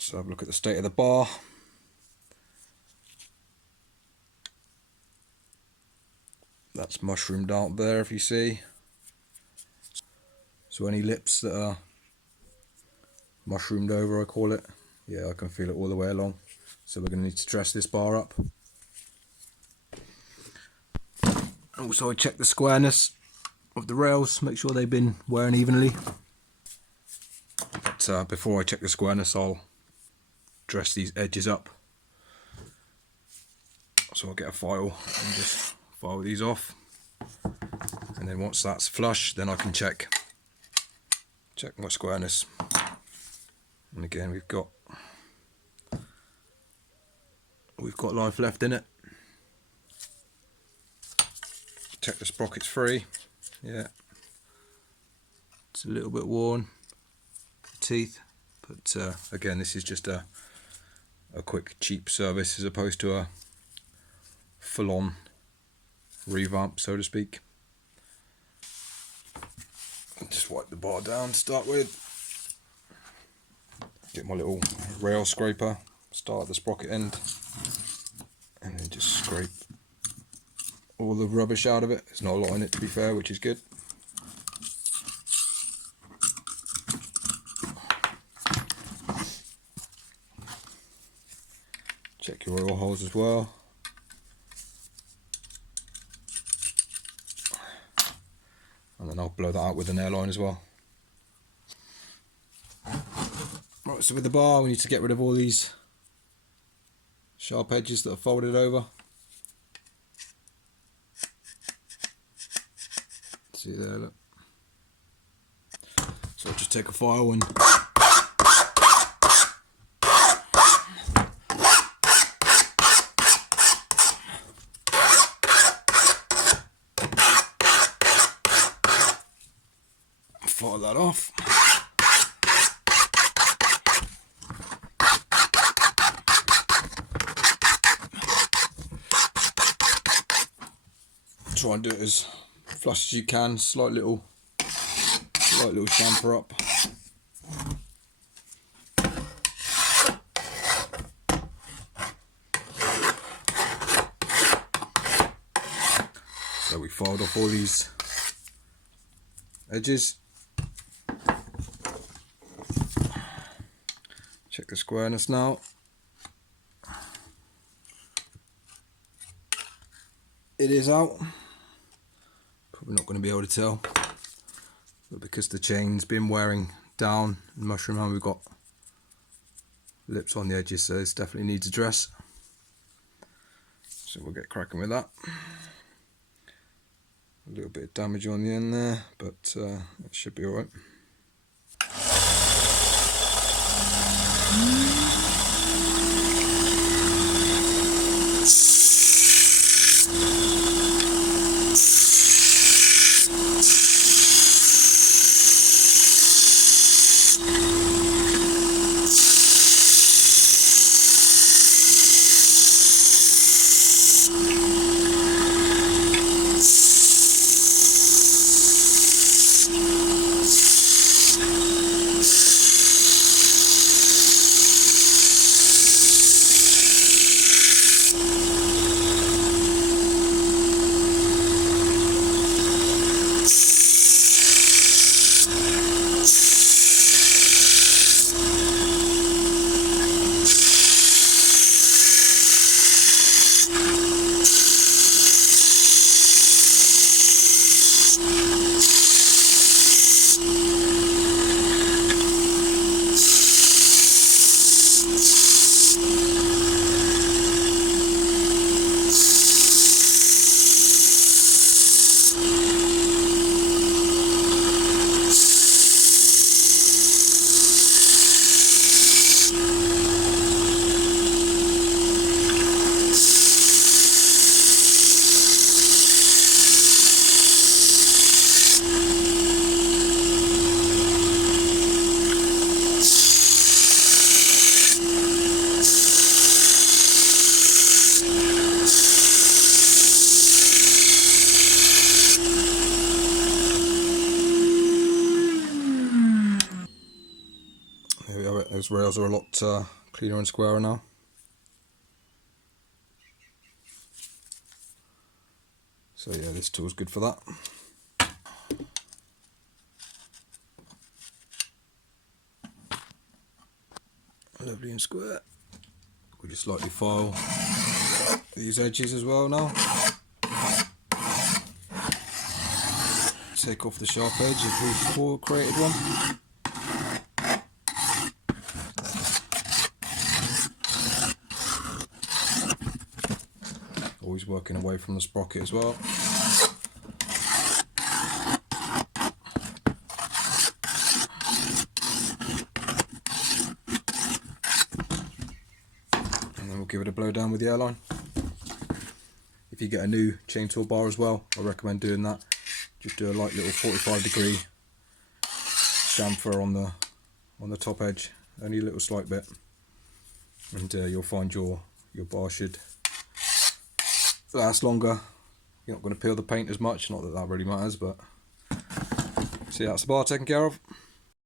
Let's have a look at the state of the bar. That's mushroomed out there, if you see. So any lips that are mushroomed over, I call it, yeah, I can feel it all the way along. So we're going to need to dress this bar up. Also, I check the squareness of the rails, make sure they've been wearing evenly. But before I check the squareness, I'll dress these edges up. So I'll get a file and just file these off. And then once that's flush, then I can check my squareness. And again, we've got life left in it. Check the sprocket's free. Yeah, it's a little bit worn, teeth, but again, this is just a quick cheap service as opposed to a full-on revamp, so to speak. Just wipe the bar down to start with. Get my little rail scraper, start at the sprocket end, and then just scrape all the rubbish out of it. There's not a lot in it, to be fair, which is good. Check your oil holes as well. And then I'll blow that out with an airline as well. Right, so with the bar, we need to get rid of all these sharp edges that are folded over. See there, look. So I'll just take a file and file that off. Try and do it as flush as you can, slight little chamfer up. So we filed off all these edges. Check the squareness now. It is out. Probably not going to be able to tell, but because the chain's been wearing down and mushroom and we've got lips on the edges, so this definitely needs a dress. So we'll get cracking with that. A little bit of damage on the end there, but it should be alright. those rails are a lot cleaner and squarer now. So yeah, this tool's good for that. Lovely and square. We'll just slightly file these edges as well now. Take off the sharp edge if we've before created one. Always working away from the sprocket as well. And then we'll give it a blow down with the airline. If you get a new chain toolbar as well, I recommend doing that. Just do a light little 45-degree chamfer on the top edge, only a little slight bit, and you'll find your bar should last longer. You're not going to peel the paint as much, not that that really matters, but see, that's the bar taken care of.